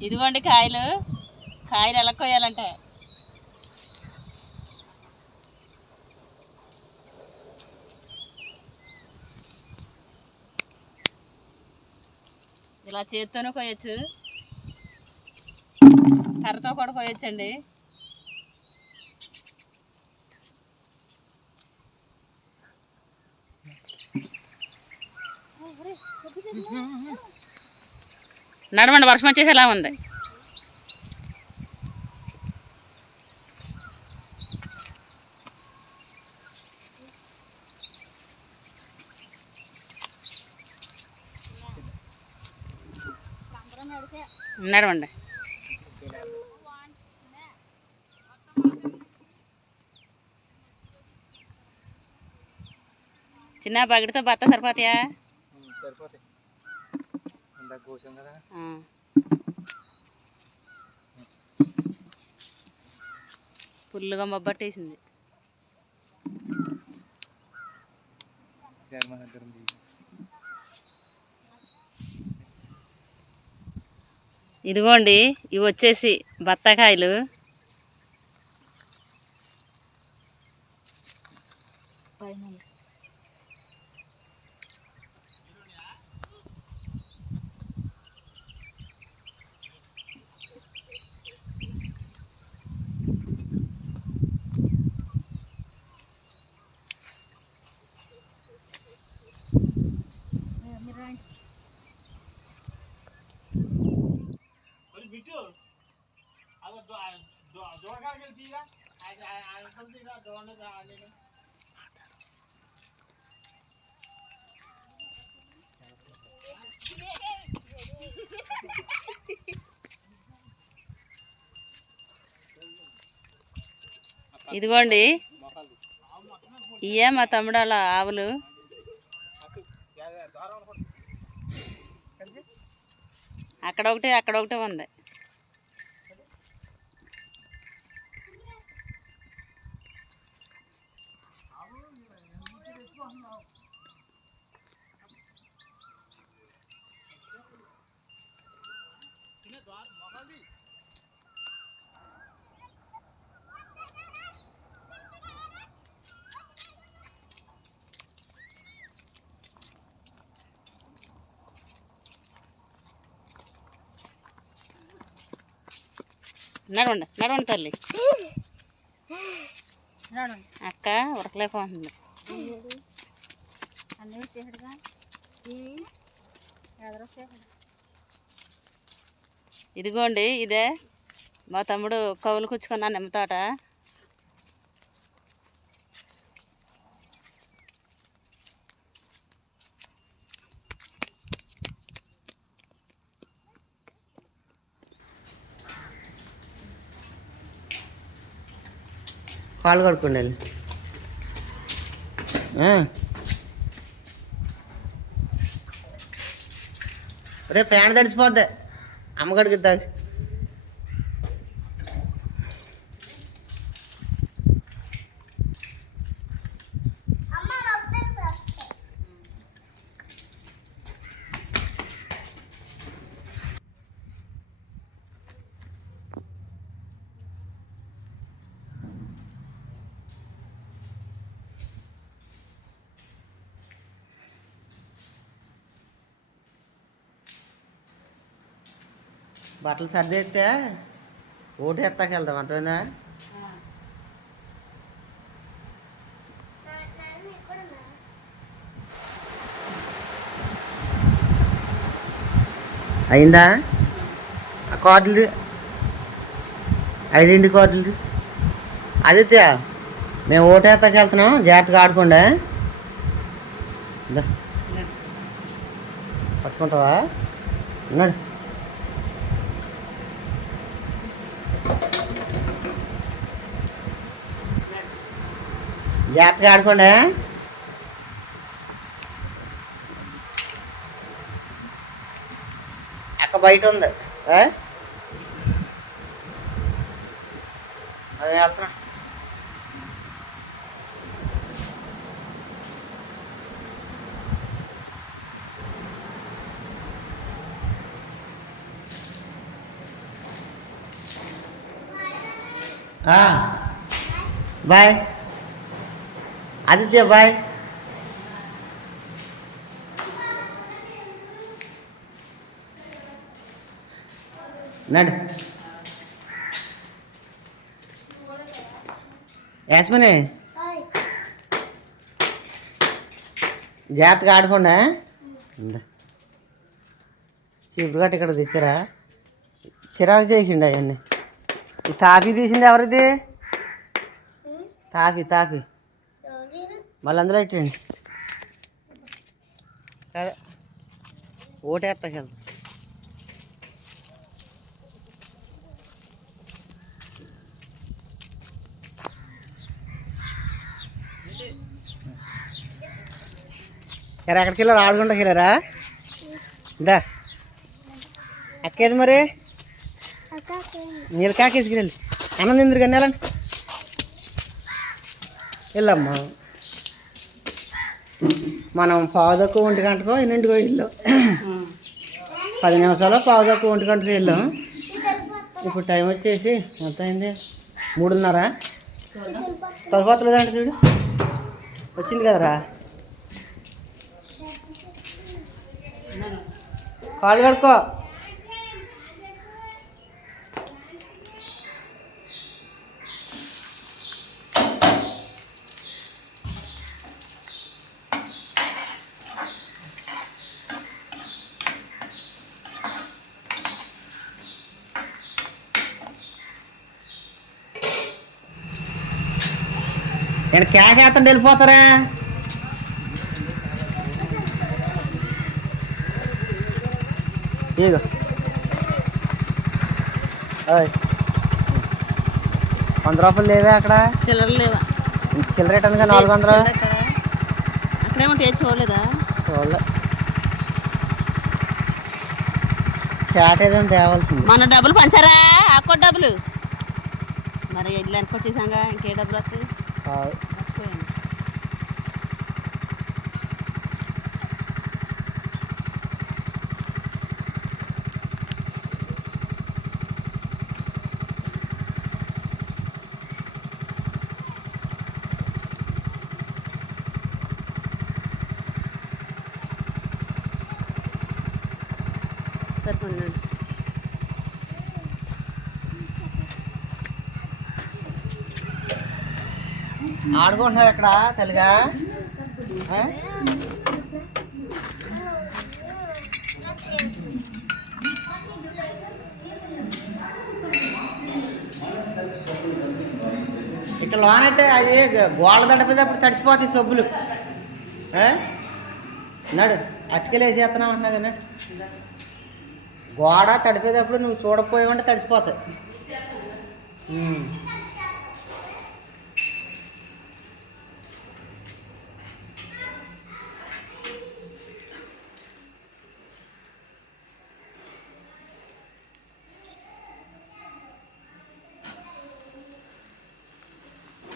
ఇదిగోండి కాయలు. కాయలు ఎలా కొయ్యాలంటే. ఇలా చేత్తోనే కొయ్యచ్చు. కర్రతో కూడా కొయ్యొచ్చండి. నడవండి వర్షం వచ్చేసి ఎలా ఉంది? నడవండి. చిన్న బగడితో భర్త సరిపోతాయా? సరిపోతాయి. ఫుల్గా మబ్బట్టేసింది. ఇదిగోండి ఇవి వచ్చేసి బత్తాకాయలు. ఇదిగోండి. ఇయే మా తమ్ముడాల ఆవులు. అక్కడ ఒకటి అక్కడ ఒకటి ఉంది. నడవండి నడవండి తల్లి. అక్క ఉరకలేకపోతుంది. ఇదిగోండి ఇదే. మా తమ్ముడు కవులు కుచ్చుకున్న నిమ్మ తోట. కాళ్ళు కడుక్కోండి. వెళ్ళి రే ప్యాంట్ తడిచిపోద్ది అమ్మగడికి తాగి బట్టలు సర్దేస్తే ఓటు ఎత్తాకి వెళ్దాం అర్థమైందా అయిందా? ఆ కార్డులది. ఐడెంటిటీ కార్డులది? ఆదిత్య మేము ఓటు ఎత్తాకి వెళ్తున్నాం. జాగ్రత్తగా ఆడుకోండి. పట్టుకుంటావా? ఉన్నాడు. జాగ్రత్తగా ఆడుకోండి. అక్క బయట ఉంది. అది వెళ్తున్నా బాయ్. ఆదిత్య బాయ్ నడు యాస్మిని జాగ్రత్తగా ఆడకుండా? ఇందా. చీపురు గట్ట ఇక్కడ తెచ్చారా? చిరాకు చేసిండు అవన్నీ ఈ తాపి తీసింది ఎవరిది? తాపి తాపి. మళ్ళీ అందులో పెట్టండి అదే ఓటేస్తాకెళ్తా ఎరా ఎక్కడికి వెళ్ళారు ఆడుకుంటాకి వెళ్ళారా దా అక్కేది మరి మీరు కాకేసుకుని అన్నం తిందరు కానీ వెళ్ళండి వెళ్ళమ్మా మనం పావుదక్కు ఒంటి గంటకో ఎన్నింటికో వెళ్ళాం. పది నిమిషాలు పావుదక్కు ఒంటి గంటకు వెళ్ళాం. ఇప్పుడు టైం వచ్చేసి మొత్తం అయింది మూడున్నర. తలపోతలేదంటే చూడు. వచ్చింది కదరా? కాళ్ళు కడుక్కో. కేకేతండి వెళ్ళిపోతారా? ఓయ్. వంద రూపాయలు లేవే అక్కడ? చిల్లర లేవా? చిల్లర రేట్ నాలుగు వందలు? ఎక్కడ? అక్కడేమో టేస్ట్ చూడలేదా? చూడలే. చాట్ ఏదైనా తేవాల్సింది. మన డబ్బులు పంచారా? అక్కో డబ్బులు. మరి ఇల్లు వెనక వచ్చేసాగా ఇంకే డబ్బులు వస్తాయి? ఆడుకుంటున్నారు ఇక్కడ తెలుగా? ఆ? ఇక్కడ లోనంటే అది గోళ్ళ అప్పుడు తడిసిపోతాయి సబ్బులు. నడు అతికలేసి వేస్తున్నావు అంటున్నా కానీ గోడ తడిపేటప్పుడు నువ్వు చూడకపోయావంటే తడిసిపోతాయి.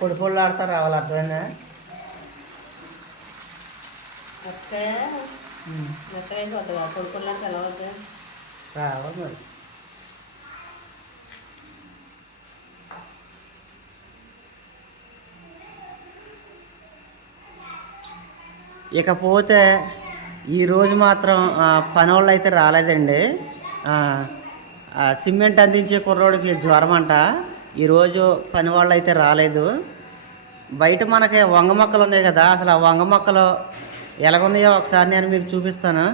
పొడి పొడి ఆడతారు రావాలి అర్థమైందా రావాలి మరి. ఇకపోతే ఈరోజు మాత్రం పని వాళ్ళు అయితే రాలేదండి సిమెంట్ అందించే కుర్రోడికి జ్వరం అంట ఈరోజు పని వాళ్ళు అయితే రాలేదు. బయట మనకి వంగ మొక్కలు ఉన్నాయి కదా అసలు ఆ వంగ మొక్కలు ఎలాగున్నాయో ఒకసారి నేను మీకు చూపిస్తాను.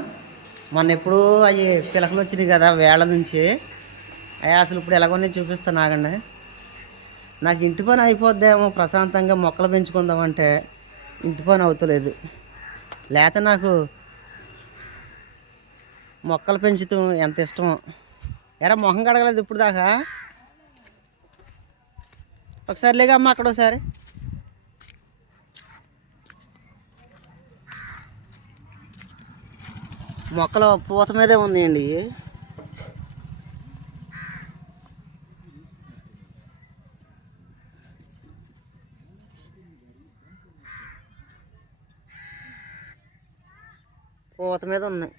మొన్న ఎప్పుడూ అవి పిలకలు వచ్చినాయి కదా వేళ నుంచి. అవి అసలు ఇప్పుడు ఎలాగున్నాయి చూపిస్తాను ఆగండి. నాకు ఇంటి పని అయిపోద్దేమో ప్రశాంతంగా మొక్కలు పెంచుకుందామంటే ఇంటి పని అవుతలేదు. లేత నాకు మొక్కలు పెంచుతూ ఎంత ఇష్టమో ఎరా మొహం కడగలేదు ఇప్పుడు దాకా? ఒకసారి లేగా అమ్మ అక్కడ ఒకసారి. మొక్కలు పూత మీదే ఉన్నాయండి. పూత మీద ఉన్నాయి.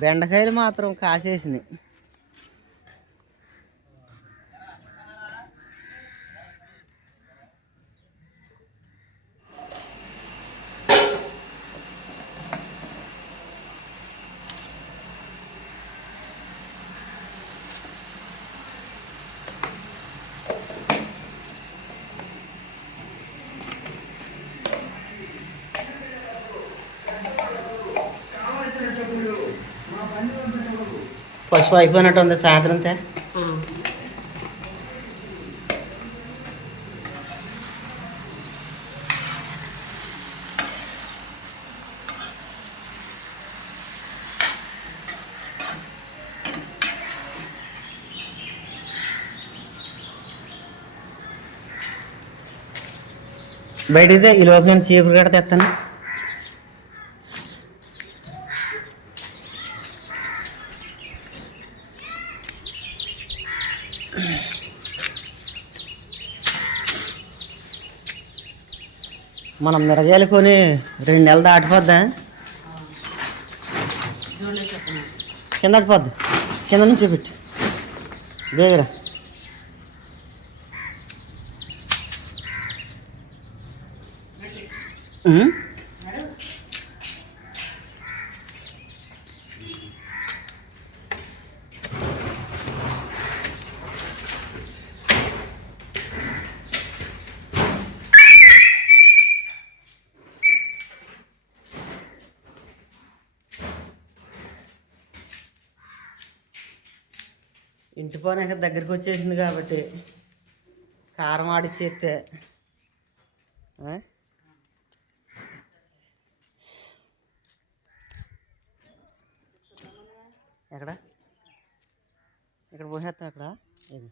బెండకాయలు మాత్రం కాసేసినాయి. పసుపు అయిపోయినట్టు ఉంది సాయంత్రం తే. బయటిదే ఈ లోపు నేను చీపురు గడ తెస్తాను. మనం మిరగాయలు కొని రెండు నెలలు దాటిపోద్దా? చెప్పను కింద దాటిపోద్ది కింద నుంచి చూపెట్టు. బేగరా. ఇంటి పోనాక దగ్గరికి వచ్చేసింది కాబట్టి కారం ఆడిచ్చేస్తే. ఎక్కడ? ఇక్కడ పోసేస్తాం అక్కడ? ఇది.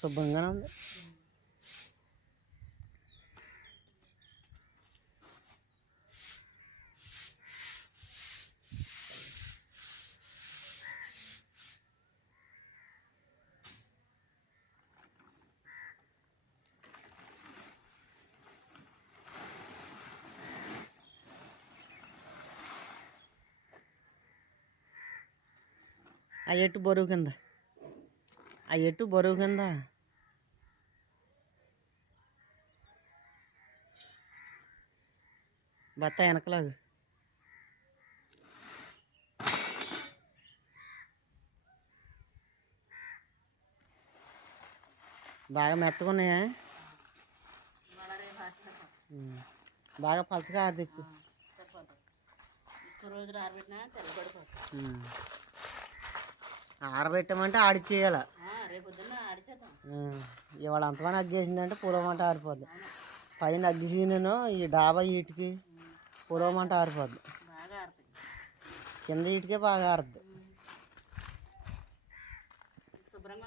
శుభ్రంగానే ఉంది ఆ ఎట్టు బరువు కింద ఆ ఎట్టు బరువు కింద? బత్త వెనకలాగు. బాగా ఉమ్. బాగా తెల్లబడిపోతుంది ఉమ్. ఆరబెట్టమంటే ఆడిచేద్దాం ఇవాళ అంతమంది అగ్గి చేసిందంటే పూలమంట ఆరిపోద్ది. పైన అగ్గి నేను ఈ డాబా ఈటికి పూలమంట ఆరిపోద్ది. కింద ఈటికే బాగా ఆరుద్ది. శుభ్రంగా